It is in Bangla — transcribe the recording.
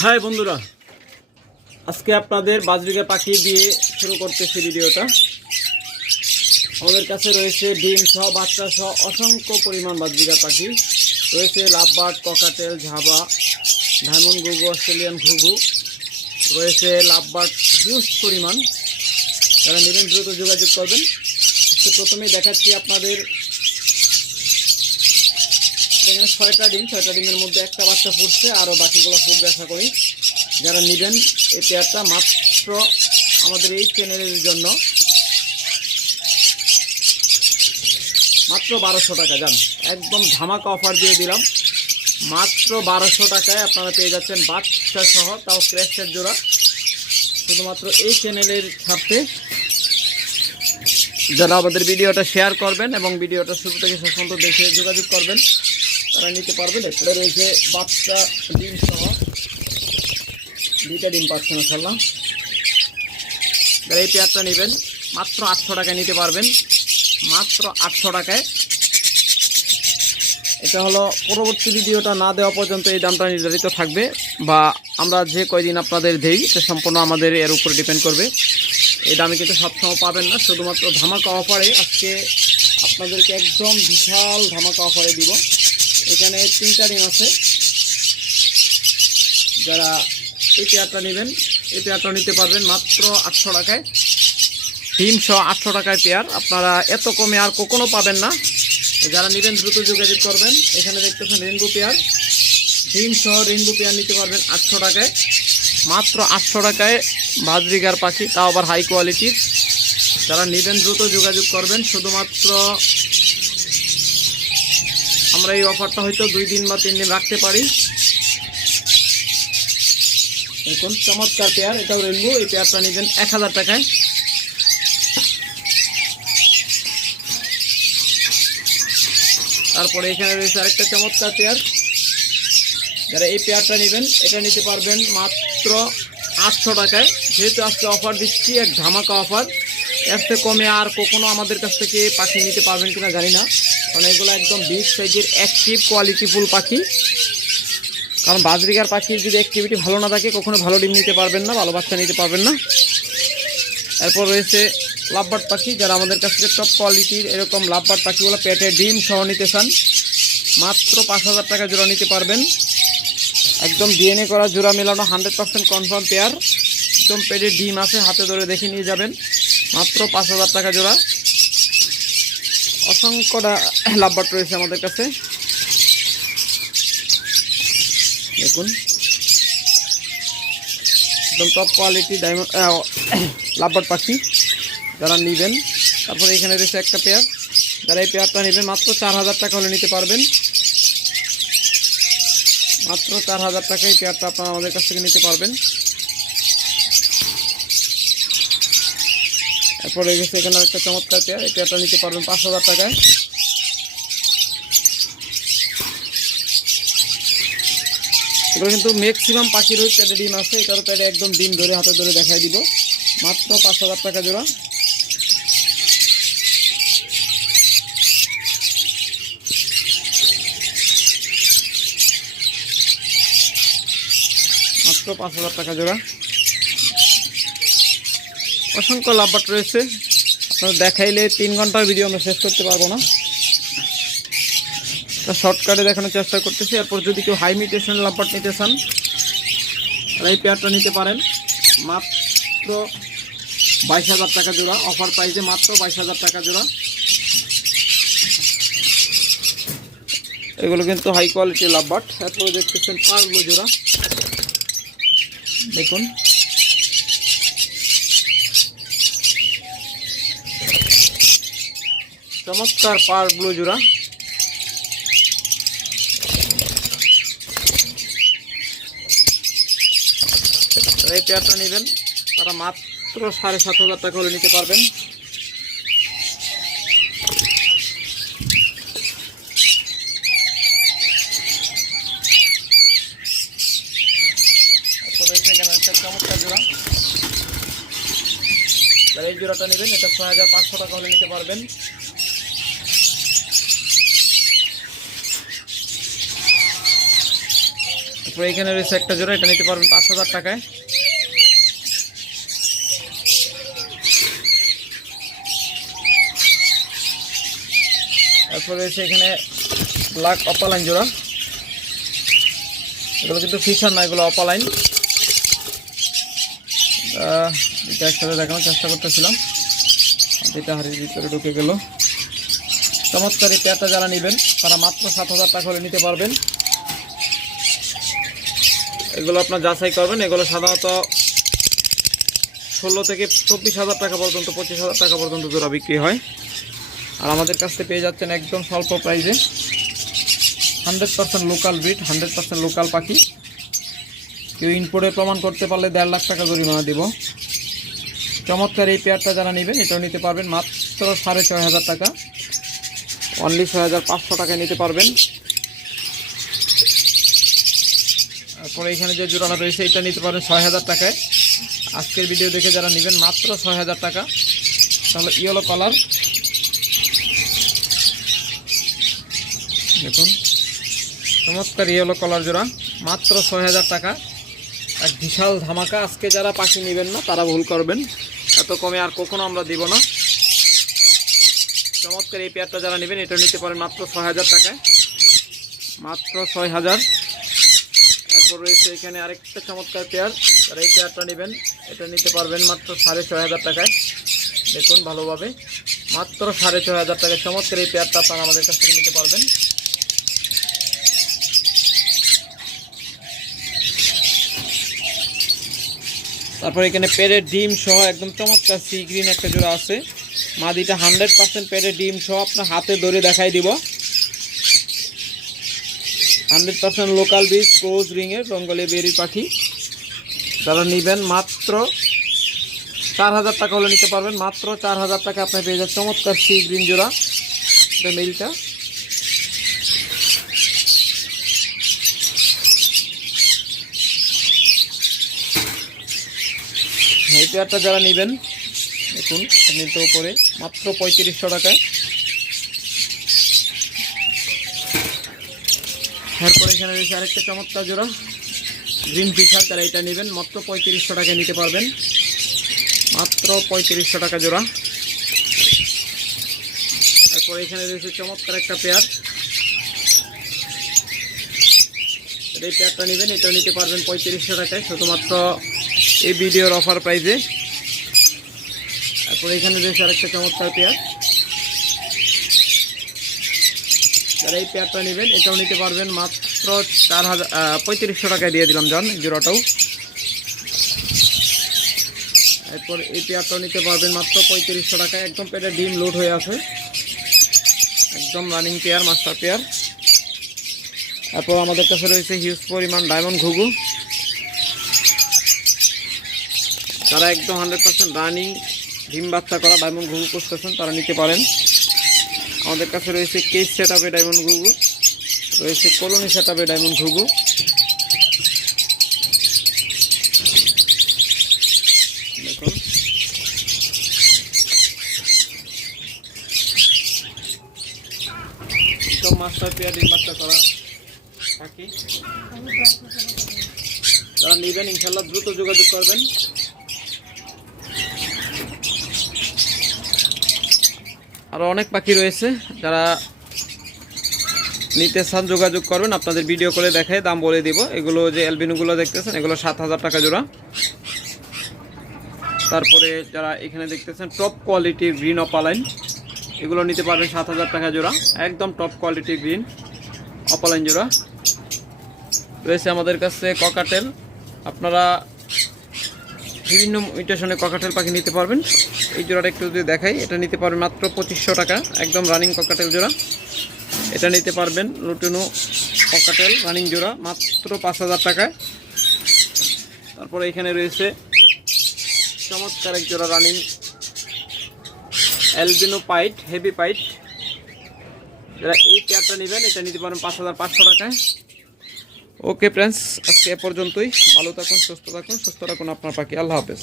হাই বন্ধুরা, আজকে আপনাদের বাজরিকা পাখি দিয়ে শুরু করতেছি ভিডিওটা। আমাদের কাছে রয়েছে ডিম সহ, বাচ্চা সহ অসংখ্য পরিমাণ বাজরিকা পাখি। রয়েছে লাভবার্ড, ককাটেল, ঝাবা, ডায়মন্ড ঘুঘু, অস্ট্রেলিয়ান ঘুঘু। রয়েছে লাভবার্ড হিউজ পরিমাণ। যারা নেবেন দ্রুত যোগাযোগ করবেন। তো প্রথমেই দেখাচ্ছি আপনাদের এখানে ছয়টা ডিম? ছয়টা ডিমের মধ্যে একটা বাচ্চা ফুটছে আরও বাকিগুলো ফুটবে আশা করি। যারা নেবেন এই পেয়ারটা মাত্র আমাদের এই চ্যানেলের জন্য। মাত্র বারোশো টাকা যান একদম ধামাকা অফার দিয়ে দিলাম। মাত্র বারোশো টাকায় আপনারা পেয়ে যাচ্ছেন বাচ্চা সহ, তাও ক্র্যাশের জোড়া। শুধুমাত্র এই চ্যানেলের স্বার্থে যারা আমাদের ভিডিওটা শেয়ার করবেন এবং ভিডিওটা শুরু থেকে শেষ পর্যন্ত দেখে যোগাযোগ করবেন তারা নিতে পারবেন এরপরে রয়েছে বাচ্চা ডিম সহ দুইটা ডিম পাচ্ছেন ইনশাল্লাহ যারা এই পেয়ারটা নেবেন। মাত্র আটশো টাকায় নিতে পারবেন। মাত্র আটশো টাকায়। এটা হলো পরবর্তী ভিডিওটা না দেওয়া পর্যন্ত এই দামটা নির্ধারিত থাকবে বা আমরা যে কয়দিন আপনাদের দেই, এটা সম্পূর্ণ আমাদের এর উপরে ডিপেন্ড করবে। এই দামে কিন্তু সবসময় পাবেন না। শুধুমাত্র ধামাকা অফারে আজকে আপনাদেরকে একদম বিশাল ধামাকা অফারে দিব। এখানে তিনটা ডিম আছে। যারা এই পেয়ারটা নেবেন, এই পেয়ারটা নিতে পারবেন মাত্র আটশো টাকায়। তিনশো আটশো টাকায় পেয়ার। আপনারা এত কমে আর কখনো পাবেন না। যারা নেবেন দ্রুত যোগাযোগ করবেন। এখানে দেখতেছেন রেনবো পেয়ার। ডিম সহ রেনবো পেয়ার নিতে পারবেন আটশো টাকায়। মাত্র আটশো টাকায় বাজরিগার পাখি, তাও আবার হাই কোয়ালিটির যারা নেবেন দ্রুত যোগাযোগ করবেন, শুধুমাত্র আমরা এই অফারটা হয়তো দুই দিন বা তিন দিন রাখতে পারি। দেখুন, চমৎকার পেয়ার, এটাও রেনবো এই পেয়ারটা নেবেন এক হাজার টাকায়। তারপরে এখানে রয়েছে আরেকটা চমৎকার পেয়ার। যারা এই পেয়ারটা নেবেন, এটা নিতে পারবেন মাত্র আটশো টাকায়। যেহেতু আজকে অফার দিচ্ছি, এক ধামাকা অফার। এর কমে আর কখনো আমাদের কাছ থেকে পাখি নিতে পারবেন কিনা জানি না। কারণ এগুলো একদম বিগ সাইজের অ্যাক্টিভ কোয়ালিটিফুল পাখি। কারণ বাজরিকার পাখির যদি অ্যাক্টিভিটি ভালো না থাকে, কখনো ভালো ডিম নিতে পারবেন না, ভালো বাচ্চা নিতে পারবেন না। এরপর রয়েছে লাভবার্ড পাখি, যারা আমাদের কাছ থেকে টপ কোয়ালিটির এরকম লাভবার্ড পাখিগুলো পেটে ডিম সহ নিতে চান, মাত্র পাঁচ হাজার টাকা জোড়া নিতে পারবেন। একদম ডিএনএ করা জোড়া মেলানো হান্ড্রেড পার্সেন্ট কনফার্ম পেয়ার একদম পেটে ডিম আছে, হাতে ধরে দেখে নিয়ে যাবেন। মাত্র পাঁচ হাজার টাকা জোড়া। অসংখ্যটা লাভবার্ড রয়েছে আমাদের কাছে। দেখুন। একদম টপ কোয়ালিটি ডায়মন্ড লাভবার্ড পাখি যারা নেবেন। তারপরে এখানে রয়েছে একটা পেয়ার যারা এই পেয়ারটা নেবেন, মাত্র চার হাজার টাকা হলে নিতে পারবেন। মাত্র চার হাজার টাকায় পেয়ারটা আপনারা আমাদের কাছ থেকে নিতে পারবেন। এরপরে গেছে এখানে একটা চমৎকার পেয়ার। এই পেয়ারটা নিতে পারবেন পাঁচ হাজার টাকায়। এগুলো কিন্তু ম্যাক্সিমাম পাখির ওই প্যাডে ডিম আছে। এটারও প্যাডে একদম ডিম ধরে হাতে ধরে দেখাই দিব। মাত্র পাঁচ হাজার টাকা জোড়া। মাত্র পাঁচ হাজার টাকা জোড়া। অসংখ্য লাভবাট রয়েছে। দেখাইলে তিন ঘণ্টার ভিডিও আমরা শেষ করতে পারব না। তা শর্টকাটে দেখানোর চেষ্টা করতেছি। এরপর যদি কেউ হাই মিউটেশন লাভবাট নিতে চান, তাহলে এই পেয়ারটা নিতে পারেন। মাত্র বাইশ হাজার টাকা জোড়া। অফার প্রাইসে মাত্র বাইশ হাজার টাকা জোড়া। এগুলো কিন্তু হাই কোয়ালিটির লাভবাট এরপরে দেখতেছেন পাঁচগুলো জোড়া। দেখুন। চমৎকার পার ব্লু জোড়া। এই পেয়ারটা নেবেন, তারা মাত্র সাড়ে সাত হাজার টাকা হলে নিতে পারবেন। এই জোড়াটা নেবেন, এটা ছয় হাজার পাঁচশো টাকা হলে নিতে পারবেন। তারপরে এখানে রয়েছে একটা জোড়া, এটা নিতে পারবেন পাঁচ হাজার টাকায়। তারপরে রয়েছে এখানে ব্ল্যাক অপালাইন জোড়া। এগুলো কিন্তু ফিচার না, এগুলো অপালাইন এটা একসাথে দেখানোর চেষ্টা করতেছিলাম। যেটা হাড়ির ভিতরে ঢুকে গেল। চমৎকার এই পেয়ারটা যারা নেবেন, তারা মাত্র সাত হাজার টাকা হলে নিতে পারবেন। এগুলো আপনার যাচাই করবেন। এগুলো সাধারণত ষোলো থেকে চব্বিশ হাজার টাকা পর্যন্ত, পঁচিশ হাজার টাকা পর্যন্ত জোড়া বিক্রি হয়। আর আমাদের কাছ থেকে পেয়ে যাচ্ছেন একদম স্বল্প প্রাইসে। Hundred percent local breed, hundred percent local পাখি। কেউ ইনপোর্টে প্রমাণ করতে পারলে দেড় লাখ টাকা জরিমানা দিব। চমৎকার এই পেয়ারটা যারা নেবেন, এটাও নিতে পারবেন মাত্র সাড়ে ছয় হাজার টাকা। অনলি ছয় হাজার পাঁচশো টাকায় নিতে পারবেন। তারপরে এখানে যে জোড়াটা রয়েছে, এটা নিতে পারেন ছয় হাজার টাকায়। আজকের ভিডিও দেখে যারা নেবেন, মাত্র ছয় হাজার টাকা। তাহলে ইয়েলো কালার দেখুন, চমৎকার ইয়েলো কালার জোড়া, মাত্র ছয় হাজার টাকা। এক বিশাল ধামাকা, আজকে যারা পাখি নেবেন না, তারা ভুল করবেন। এত কমে আর কখনো আমরা দিব না। চমৎকার এই পেয়ারটা যারা নেবেন, এটা নিতে পারেন মাত্র ছয় হাজার টাকায়। মাত্র ছয় হাজার তারপর রয়েছে এখানে আরেকটা চমৎকার পেয়ার। তারা এই পেয়ারটা নেবেন, এটা নিতে পারবেন মাত্র সাড়ে ছয় হাজার টাকায়। দেখুন ভালোভাবে। মাত্র সাড়ে ছয় হাজার টাকায় চমৎকার এই পেয়ারটা আপনারা আমাদের কাছ থেকে নিতে পারবেন। তারপর এখানে পেরের ডিম সহ একদম চমৎকার সি গ্রিন একটা জোড়া আছে। মাদিটা হান্ড্রেড পার্সেন্ট পেরের ডিম সহ আপনার হাতে ধরে দেখাই দিব। হান্ড্রেড পার্সেন্ট লোকাল বীজ, ক্রোজ রিংয়ের রঙ্গলে বেরি পাখি। যারা নেবেন মাত্র চার হাজার টাকা হলে নিতে পারবেন। মাত্র চার হাজার টাকা আপনি পেয়ে যাচ্ছেন চমৎকার সি গ্রিন জোড়া। এটা মেলটা। এই পেয়ারটা যারা নেবেন, দেখুন, নিতে উপরে, মাত্র পঁয়ত্রিশশো টাকায়। এরপরে এখানে রয়েছে আরেকটা চমৎকার জোড়া। গ্রিন ফিশার তারা এটা নেবেন, মাত্র পঁয়ত্রিশশো টাকায় নিতে পারবেন। মাত্র পঁয়ত্রিশশো টাকা জোড়া। তারপরে এখানে রয়েছে চমৎকার একটা পেয়ার এই পেয়ারটা নেবেন, এটাও নিতে পারবেন পঁয়ত্রিশশো টাকায়, শুধুমাত্র এই ভিডিওর অফার প্রাইসে তারপরে এখানে রয়েছে আরেকটা চমৎকার পেয়ার যারা এই পেয়ারটা নেবেন, এটাও নিতে পারবেন মাত্র চার হাজার পঁয়ত্রিশশো টাকায় দিয়ে দিলাম, জান এই জোড়াটাও এরপর এই পেয়ারটাও নিতে পারবেন মাত্র পঁয়ত্রিশশো টাকায়। একদম পেটে ডিম লোড হয়ে আছে। একদম রানিং পেয়ার মাস্টার পেয়ার। তারপর আমাদের কাছে রয়েছে হিউজ পরিমাণ ডায়মন্ড ঘুঘু। তারা একদম হান্ড্রেড পার্সেন্ট রানিং ডিম বাচ্চা করা ডায়মন্ড ঘুঘু করতেছেন তারা নিতে পারেন। আমাদের কাছে রয়েছে কেস সেট আপে ডায়মন্ড ঘুঘু, রয়েছে কলোনি সেট আপে ডায়মন্ড ঘুঘু। মাস্টার পেয়ার বাচ্চা করা পাখি যারা নেবেন, ইনশাল্লাহ দ্রুত যোগাযোগ করবেন। আরও অনেক পাখি রয়েছে যারা নিতে চান যোগাযোগ করবেন, আপনাদের ভিডিও করে দেখায় দাম বলে দিব। এগুলো যে অ্যালবিনোগুলো দেখতেছেন, এগুলো সাত হাজার টাকা জোড়া। তারপরে যারা এখানে দেখতেছেন টপ কোয়ালিটির গ্রিন অপালাইন এগুলো নিতে পারবেন সাত হাজার টাকা জোড়া। একদম টপ কোয়ালিটি গ্রিন অপালাইন জোড়া। রয়েছে আমাদের কাছে ককাটেল আপনারা বিভিন্ন মিউটেশনে ককাটেল পাখি নিতে পারবেন। এই জোড়াটা একটু যদি দেখাই, এটা নিতে পারবেন মাত্র পঁচিশশো টাকা। একদম রানিং ককাটেল জোড়া। এটা নিতে পারবেন লুটুনু ককাটেল রানিং জোড়া, মাত্র পাঁচ হাজার টাকায়। তারপরে এখানে রয়েছে চমৎকার এক জোড়া running albino pied heavy pied যারা এই পেয়ারটা নেবেন, এটা নিতে পারেন পাঁচ হাজার পাঁচশো টাকায়। ওকে ফ্রেন্ডস আজকে এ পর্যন্তই। ভালো থাকুন, সুস্থ থাকুন, সুস্থ রাখুন আপনার পাখি। আল্লাহ হাফেজ।